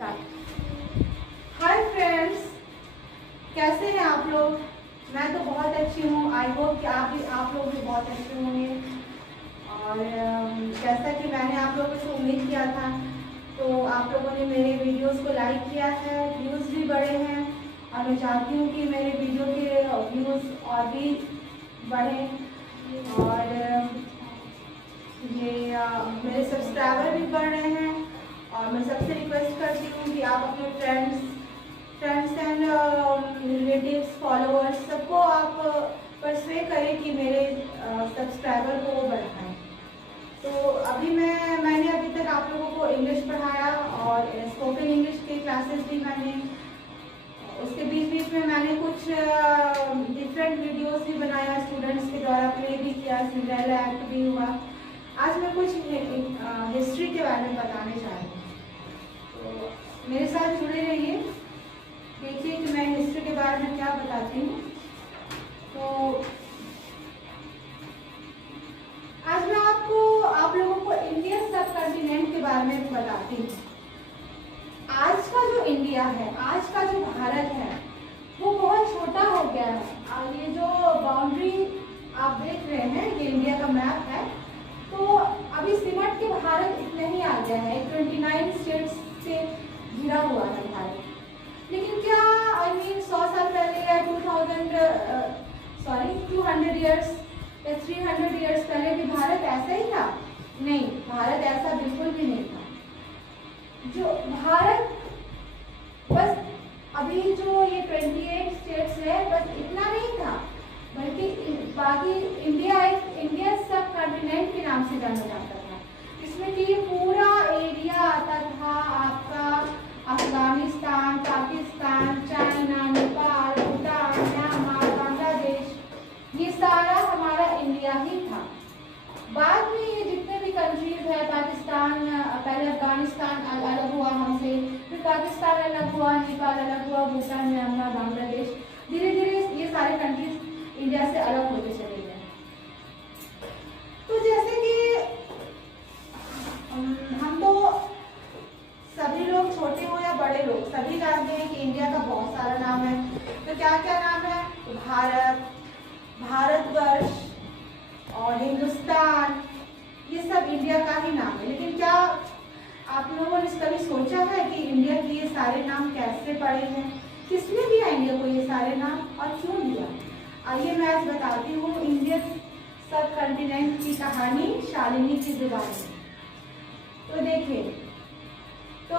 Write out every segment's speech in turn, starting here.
Hi friends, कैसे हैं आप लोग। मैं तो बहुत अच्छी हूँ। आई होप कि आप लोग भी बहुत अच्छे होंगे। और जैसा कि मैंने आप लोगों से उम्मीद किया था, तो आप लोगों ने मेरे वीडियोस को लाइक किया है, व्यूज़ भी बढ़े हैं। और मैं चाहती हूँ कि मेरे वीडियो के व्यूज़ और भी बढ़ें। और ये मेरे सब्सक्राइबर भी बढ़ रहे हैं। और मैं सबसे रिक्वेस्ट करती हूँ कि आप अपने फ्रेंड्स एंड रिलेटिव्स, फॉलोअर्स सबको आप परसुए करें कि मेरे सब्सक्राइबर को वो बढ़ाएं। तो मैंने अभी तक आप लोगों को इंग्लिश पढ़ाया और स्पोकन इंग्लिश के क्लासेस भी मैंने, उसके बीच में मैंने कुछ डिफरेंट वीडियोस भी बनाया, स्टूडेंट्स के द्वारा प्ले भी किया, सिंड्रेला एक्ट भी हुआ। आज मैं कुछ हिस्ट्री के बारे में बताने जा रही हूँ, तो मेरे साथ जुड़े रहिए, देखिए कि मैं हिस्ट्री के बारे में क्या बताती हूँ। तो आज मैं आप लोगों को इंडियन सब कॉन्टिनेंट के बारे में बताती हूँ। आज का जो इंडिया है, आज का जो भारत है, वो बहुत छोटा हो गया है। और ये जो बाउंड्री आप देख रहे हैं, ये इंडिया का मैप है। तो अभी सिमट के भारत इतना ही आ गया है, 29 स्टेट्स से घिरा हुआ है भारत। लेकिन क्या 100 साल पहले या 200 ईयर्स या 300 ईयर्स पहले भी भारत ऐसा ही था? नहीं, भारत ऐसा बिल्कुल भी नहीं था। जो भारत बस अभी जो ये 28 स्टेट्स है, बस इतना नहीं था, बल्कि बाकी इंडिया सब कॉन्टिनेंट के नाम से जाना जाता था। इसमें कि ये पूरा एरिया आता था आपका अफगानिस्तान, पाकिस्तान, चाइना, नेपाल, भूटान, म्यांमार, बांग्लादेश, ये सारा हमारा इंडिया ही था। बाद में ये जितने भी कंट्रीज है, पाकिस्तान, पहले अफगानिस्तान अलग हुआ हमसे, फिर पाकिस्तान अलग हुआ, नेपाल अलग हुआ, भूटान, म्यांमार, बांग्लादेश, धीरे धीरे ये सारे कंट्रीज इंडिया से अलग होते चले गए। तो जैसे कि हम तो सभी लोग, छोटे हो या बड़े लोग, सभी जानते हैं कि इंडिया का बहुत सारा नाम है। तो क्या क्या नाम है? तो भारत, भारतवर्ष और हिंदुस्तान, ये सब इंडिया का ही नाम है। लेकिन क्या आप लोगों ने कभी सोचा है कि इंडिया के ये सारे नाम कैसे पड़े हैं? किसने दिया इंडिया को ये सारे नाम और क्यों दिया? आइए मैं आज बताती हूँ इंडियन सब कॉन्टिनेंट की कहानी शालिनी की जुबान में। तो देखिए, तो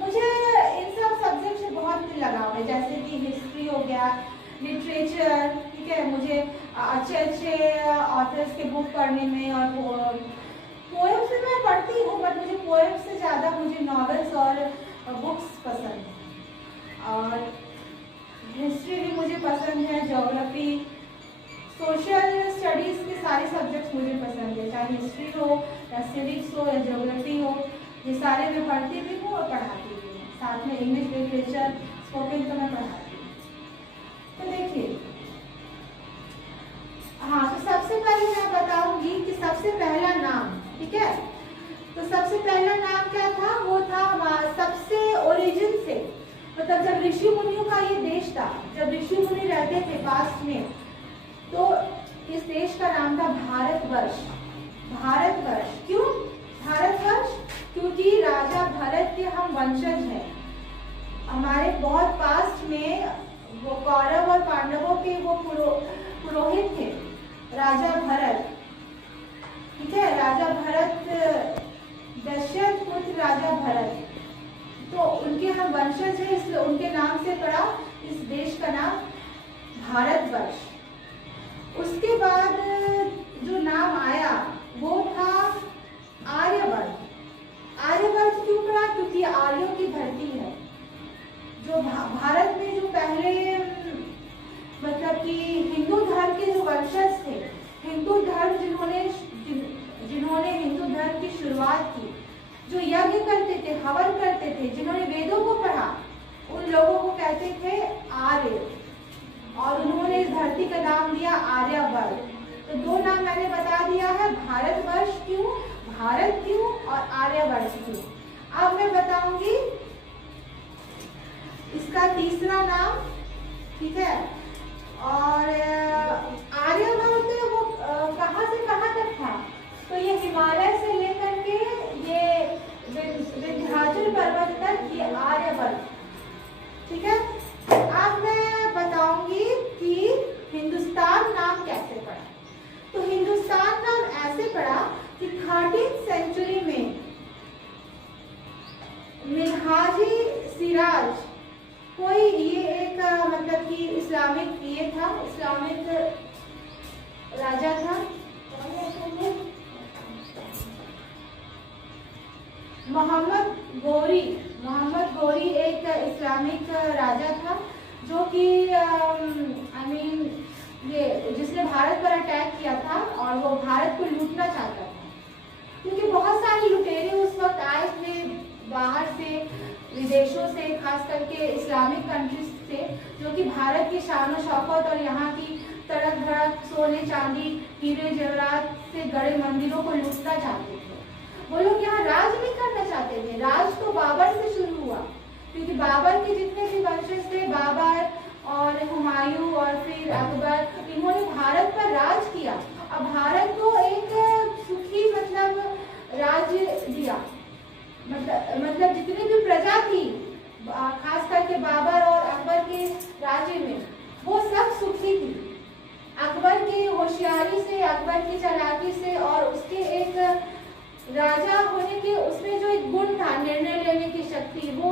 मुझे इन सब सब्जेक्ट से बहुत लगाव है, जैसे कि हिस्ट्री हो गया, लिटरेचर, ठीक है। मुझे अच्छे ऑथर्स के बुक पढ़ने में, और पोएम्स भी मैं पढ़ती हूँ, बट मुझे पोएम्स से ज़्यादा मुझे नॉवेल्स और बुक्स पसंद है। और हिस्ट्री भी मुझे पसंद है, ज्योग्राफी, सोशल स्टडीज़ के सारे सब्जेक्ट्स मुझे पसंद है, चाहे हिस्ट्री हो या सिविक्स हो या ज्योग्राफी हो, ये सारे मैं पढ़ती भी हूँ और पढ़ाती भी हूँ। साथ में इंग्लिश लिटरेचर, स्पोकन तो मैं पढ़ाती हूँ। तो देखिए, हाँ, तो सबसे पहले मैं बताऊंगी कि सबसे पहला नाम, ठीक है। तो सबसे पहला नाम क्या था? वो था हमारा सबसे ओरिजिन से, मतलब जब ऋषि मुनियों का ये देश था, जब ऋषि मुनि रहते थे पास्ट में, तो इस देश का नाम था भारतवर्ष। भारतवर्ष क्यों भारतवर्ष? क्योंकि राजा भरत के हम वंशज हैं। हमारे बहुत पास्ट में वो कौरव और पांडवों के वो पुरोहित थे, राजा भरत, ठीक है। राजा भरत, दशरथ पुत्र राजा भरत, तो उनके हम वंशज हैं, इसलिए उनके नाम से पड़ा इस देश का नाम भारतवर्ष। उसके बाद जो नाम आया वो था आर्यवर्त। आर्यवर्त क्यों पड़ा? क्योंकि आर्यों की धरती है। जो भारत में जो पहले, मतलब कि हिंदू धर्म के जो वंशज थे, हिंदू धर्म जिन्होंने हिंदू धर्म की शुरुआत की, जो यज्ञ करते थे, हवन करते थे, जिन्होंने वेदों को पढ़ा, उन लोगों को कहते थे आर्य, और उन्होंने इस धरती का नाम दिया आर्यवर्त। तो दो नाम मैंने बता दिया है, भारतवर्ष क्यों, भारत क्यों और आर्यवर्त क्यों। 13th सेंचुरी में मिनहाजी सिराज कोई ये एक मतलब कि इस्लामिक ये था, इस्लामिक राजा था। मोहम्मद गौरी एक इस्लामिक राजा था जो कि ये जिसने भारत पर अटैक किया था और वो भारत को लूटना चाहता था, क्योंकि बहुत सारे लुटेरे उस वक्त आए थे बाहर से, विदेशों से, खास करके इस्लामिक कंट्रीज से, जो कि भारत की शान और शौकत और यहाँ की तड़क भड़क सोने चांदी हीरे जवाहरात से गड़े मंदिरों को लूटना चाहते थे। वो लोग यहाँ राज नहीं करना चाहते थे। राज तो बाबर से शुरू हुआ, क्योंकि बाबर के जितने भी वंशज थे, बाबर और हुमायूं और फिर अकबर, इन्होंने भारत पर राज किया। अब भारत को एक सुखी मतलब राज्य दिया, मतलब जितनी भी प्रजा थी खास करके बाबर और अकबर के राज्य में, वो सब सुखी थी। अकबर की होशियारी से, अकबर की चालाकी से और उसके एक राजा होने के उसमें जो एक गुण था, निर्णय लेने की शक्ति, वो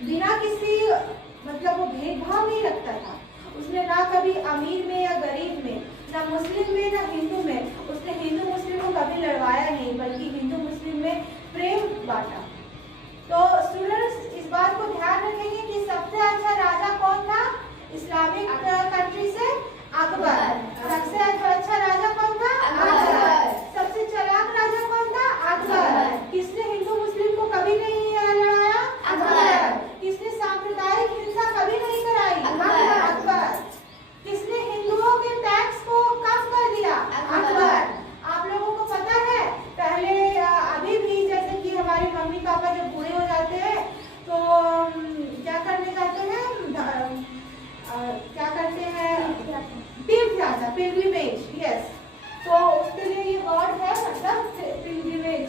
बिना किसी मतलब वो भेदभाव नहीं रखता था। उसने ना कभी अमीर में या गरीब में, ना मुस्लिम में ना हिंदू में, उसने हिंदू मुस्लिम को कभी लड़वाया नहीं, बल्कि हिंदू मुस्लिम में प्रेम बांटा। तो स्टूडेंट्स इस बात को ध्यान रखेंगे कि सबसे अच्छा राजा कौन था इस्लामिक कंट्री से? अकबर। सबसे अच्छा राजा कौन था? अकबर। सबसे चालाक राजा कौन था? अकबर। किसने हिंदू मुस्लिम को कभी नहीं लड़ाया? अकबर। किसने सांप्रदायिक हिंसा कभी नहीं कराई? अकबर। किसने हिंदुओं के टैक्स को कम कर दिया? अकबर। आप लोगों को पता है पहले अभी भी जैसे कि हमारे मम्मी पापा जब बूढ़े हो जाते हैं तो क्या करने जाते हैं, क्या करते हैं, तीर्थ यात्रा, पिलग्रिमेज। यस, तो उसके लिए ये वर्ड है, मतलब पिलग्रिमेज,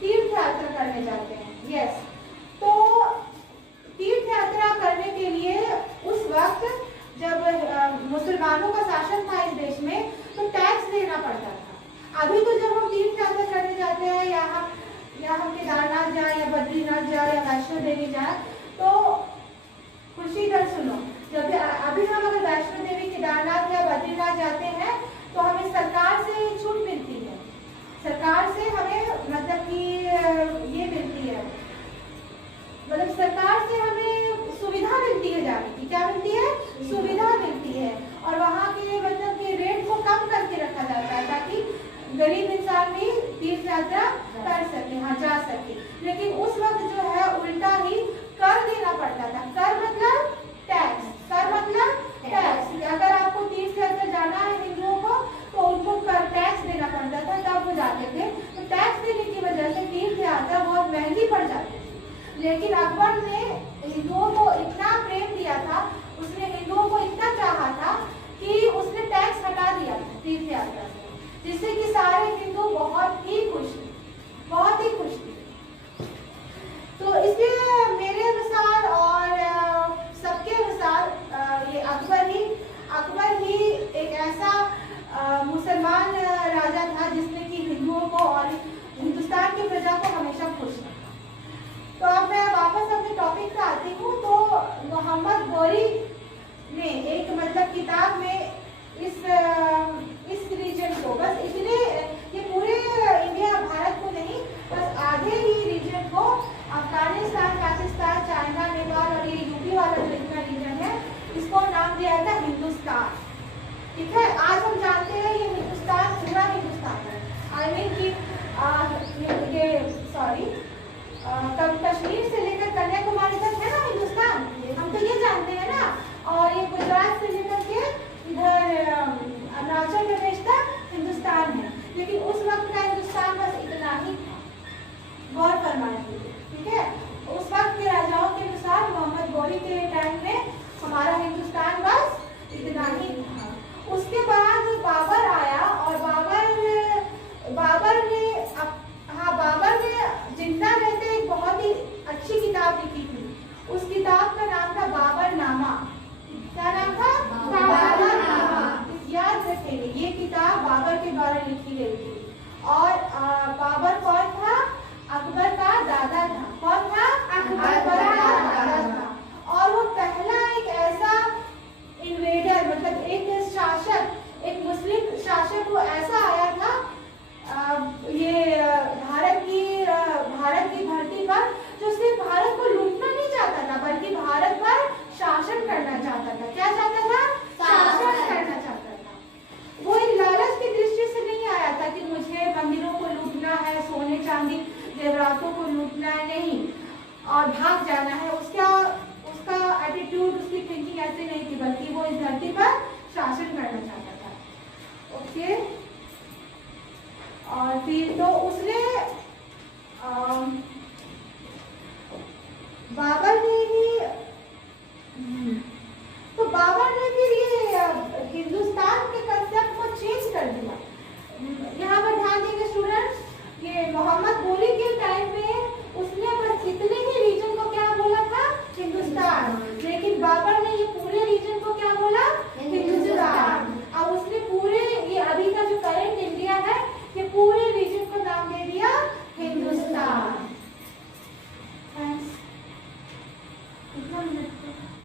तीर्थ यात्रा करने जाते हैं। यस, तो तीर्थ यात्रा करने के लिए उस वक्त जब मुसलमानों का शासन था इस देश में, तो टैक्स देना पड़ता था। अभी तो जब हम तीर्थ यात्रा करने जाते हैं, या हम केदारनाथ जाए या बद्रीनाथ जाए या वैष्णो देवी जाए, तो खुशी इधर सुनो, जब अभी हम अगर वैष्णो देवी, केदारनाथ या बद्रीनाथ जाते हैं तो हमें सरकार से छूट मिलती है, सरकार से हमें मतलब कि ये मिलती है, मतलब सरकार से हमें सुविधा मिलती है जाने की। क्या मिलती है? सुविधा मिलती है। और वहाँ के मतलब कि रेट को कम करके रखा जाता है ताकि गरीब इंसान भी तीर्थ यात्रा कर सके, हाँ जा सके। लेकिन उस वक्त जो है उल्टा ही कर देना पड़ता था। कर मतलब टैक्स, कर मतलब टैक्स। अगर आपको तीर्थ यात्रा जाना है हिंदुओं को, तो उनको कर टैक्स देना पड़ता था, तब वो जाते थे। तो टैक्स देने की वजह से तीर्थ यात्रा बहुत महंगी पड़ जाती थी। लेकिन अकबर ने हिंदुओं को इतना प्रेम दिया था, उसने हिंदुओं को इतना चाहा था कि उसने टैक्स हटा दिया था तीर्थ यात्रा से, जिससे कि सारे हिंदू बहुत ही खुश थे, बहुत ही खुश थे। तो इसलिए मेरे अनुसार और सबके अनुसार ये अकबर ही एक ऐसा मुसलमान राजा था जिसने कि हिंदुओं को और हिंदुस्तान की प्रजा को हमेशा खुश रखा। तो अब मैं वापस अपने टॉपिक पे आती हूँ। तो मोहम्मद गौरी ने एक मतलब किताब में इस रीजन को, बस इतने, ये पूरे इंडिया भारत को नहीं, बस आधे ही रीजन को, अफगानिस्तान, पाकिस्तान, चाइना, नेपाल और ये यूपी वाला जो इतना रीजन है, इसको नाम दिया था हिंदुस्तान। ठीक है, आज हम जानते हैं ये हिंदुस्तान पूरा हिंदुस्तान है। आई मीन कि कश्मीर से लेकर कन्याकुमारी तक है ना हिंदुस्तान, हम तो ये जानते